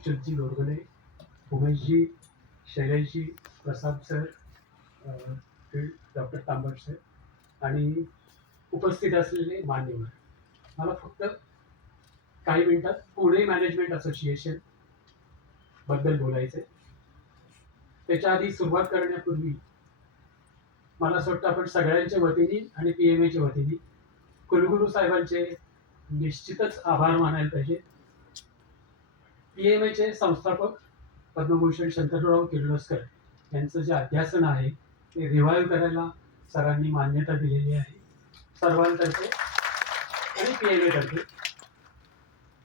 अच्युतजी गोडबोले, उमेशजी, शैलेशजी, प्रसाद sir, doctor तांबट sir आणि उपस्थित असलेले मान्यवर. मला फक्त काही मिनिटात पुणे मॅनेजमेंट असोसिएशन बद्दल बोलायचंय. त्याच्या आधी सुरुवात करण्यापूर्वी मला असं वाटतं आपण सगळ्यांच्या वतीने आणि PMAच्या वतीने कुलगुरू साहेबांचे निश्चितच आभार मानायला पाहिजे. PMAचे संस्थापक पद्मभूषण शंकरराव किर्लोस्कर यांचं जे अध्यासन आहे ते रिवाईव्ह करायला सरांनी मान्यता दिलेली आहे. सर्वांतर्फे आणि PMA तर्फे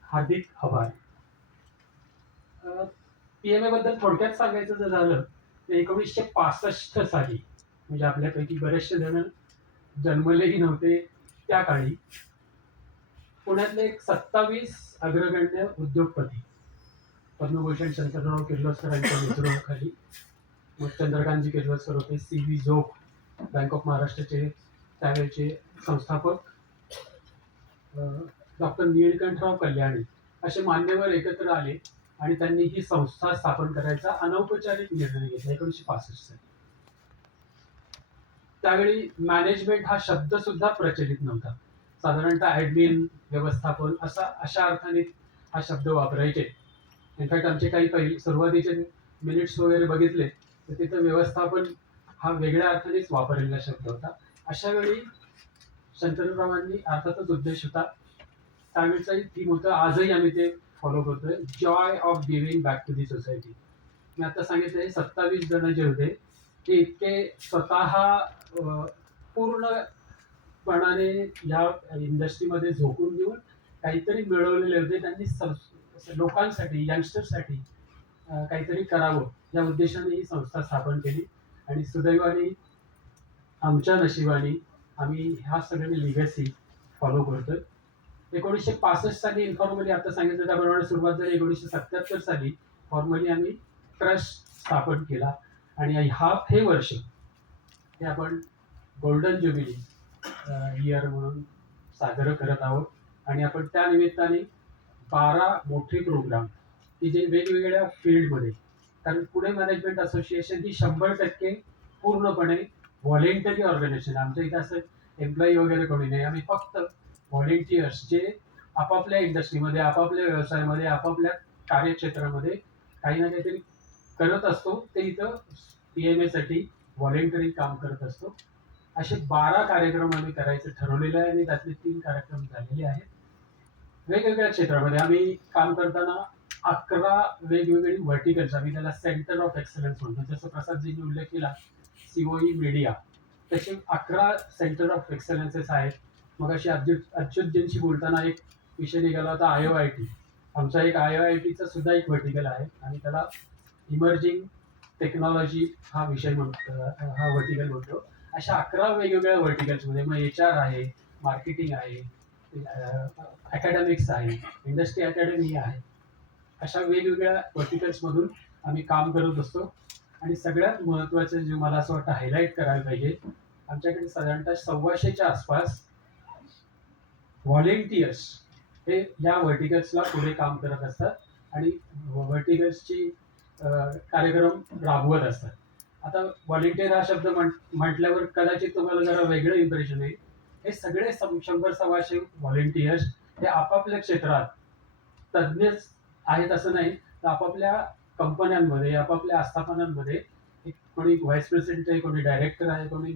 हार्दिक आभार. PMA बद्दल थोडक्यात सांगायचं जर झालं तर 1965 साली, म्हणजे आपल्यापैकी बरेचसे जण जन्मलेही नव्हते त्या काळी, पुण्यातले एक 27 अग्रगण्य उद्योगपती पद्मभूषण शंकरराव किर्लोस्करांच्या नेतृत्वाखाली, मग चंद्रकांतजी किर्लोस्कर होते, CV जोग बँक ऑफ महाराष्ट्राचे त्यावेळेचे संस्थापक, डॉक्टर नीलकंठराव कल्याणी असे मान्यवर एकत्र आले आणि त्यांनी ही संस्था स्थापन करायचा अनौपचारिक निर्णय घेतला 1965 साली. त्यावेळी मॅनेजमेंट हा शब्द सुद्धा प्रचलित नव्हता. साधारणतः ऍडमिन, व्यवस्थापन अशा अर्थाने हा शब्द वापरायचे. इनफॅक्ट आमचे काही सुरुवातीचे मिनिट्स वगैरे बघितले तर तिथं व्यवस्थापन हा वेगळ्या अर्थानेच वापरलेला शब्द होता. अशा वेळी शंकररावांनी अर्थातच उद्देश होता, त्यावेळेचाही थीम होतं, आजही आम्ही ते फॉलो करतोय, joy of giving back to the society. मी आता सांगितलं 27 जण जे होते ते इतके स्वतः पूर्णपणाने या इंडस्ट्रीमध्ये झोकून देऊन काहीतरी मिळवलेले होते. त्यांनी लोकांसाठी, यंगस्टरसाठी काहीतरी करावं या उद्देशाने ही संस्था स्थापन केली आणि सुदैवाने आमच्या नशिबाने आम्ही ह्या सगळ्यांनी लिगसी फॉलो करतोय. 1965 साली इन्फॉर्मली आता सांगितलं त्याप्रमाणे सुरुवात झाली. 1977 साली फॉर्मली आम्ही ट्रस्ट स्थापन केला आणि हे वर्ष हे आपण गोल्डन ज्युबिली इयर म्हणून साजरं करत आहोत. आणि आपण त्या निमित्ताने 12 मोठे प्रोग्राम की जे वेगवेगळ्या फील्डमध्ये, कारण पुणे मॅनेजमेंट असोसिएशन ही 100% पूर्णपणे व्हॉलेंटरी ऑर्गनायझेशन. आमच्या इथे असं एम्प्लॉई वगैरे कोणी नाही. आम्ही फक्त व्हॉलेंटियर्स जे आपापल्या इंडस्ट्रीमध्ये, आपापल्या व्यवसायामध्ये, आपापल्या कार्यक्षेत्रामध्ये काही ना काहीतरी करत असतो, ते इथं PMA साठी व्हॉलेंटरी काम करत असतो. असे 12 कार्यक्रम आम्ही करायचं ठरवलेलं आहे आणि त्यातले 3 कार्यक्रम झालेले आहेत. वेगवेगळ्या क्षेत्रामध्ये आम्ही काम करताना 11 वेगवेगळी व्हर्टिकल्स, आम्ही त्याला सेंटर ऑफ एक्सलन्स म्हणतो. जसं प्रसादजींनी उल्लेख केला COE मीडिया, तसे 11 सेंटर ऑफ एक्सलन्सेस आहेत. मग अशी अच्युतजींशी बोलताना एक विषय निघाला होता IOIT. आमचा एक IOITचा सुद्धा एक व्हर्टिकल आहे आणि त्याला इमर्जिंग टेक्नॉलॉजी हा विषय म्हणतो, हा व्हर्टिकल म्हणतो. अशा 11 वेगवेगळ्या व्हर्टिकल्समध्ये मग HR आहे, मार्केटिंग आहे, अकॅडमिक्स आहे, इंडस्ट्री अकॅडमी आहे, अशा वेगवेगळ्या व्हर्टिकल्समधून आम्ही काम करत असतो. आणि सगळ्यात महत्त्वाचं जे मला असं वाटतं हायलाईट करायला पाहिजे, आमच्याकडे साधारणतः 125च्या आसपास व्हॉलेंटियर्स हे या व्हर्टिकल्सला पुढे काम करत असतात आणि व्हर्टिकल्सची कार्यक्रम राबवत असतात. आता व्हॉलेंटियर हा शब्द म्हटल्यावर कदाचित तुम्हाला जरा वेगळं इम्प्रेशन आहे. हे सगळे 100-125 व्हॉलेंटियर्स हे आपापल्या क्षेत्रात तज्ज्ञ आहेत असं नाही, तर आपापल्या कंपन्यांमध्ये, आपापल्या आस्थापनांमध्ये कोणी व्हाईस प्रेसिडेंट आहे, कोणी डायरेक्टर आहे, कोणी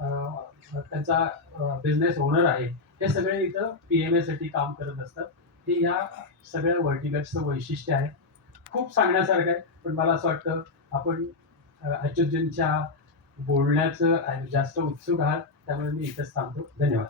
त्यांचा बिझनेस ओनर आहे. हे सगळे इथं PMA साठी काम करत असतात. हे या सगळ्या व्हर्टिकल्सचं वैशिष्ट्य आहे. खूप सांगण्यासारखं आहे, पण मला असं वाटतं आपण अच्युतजींच्या बोलण्याचं जास्त उत्सुक आहात, त्यामुळे मी इथंच थांबतो. धन्यवाद.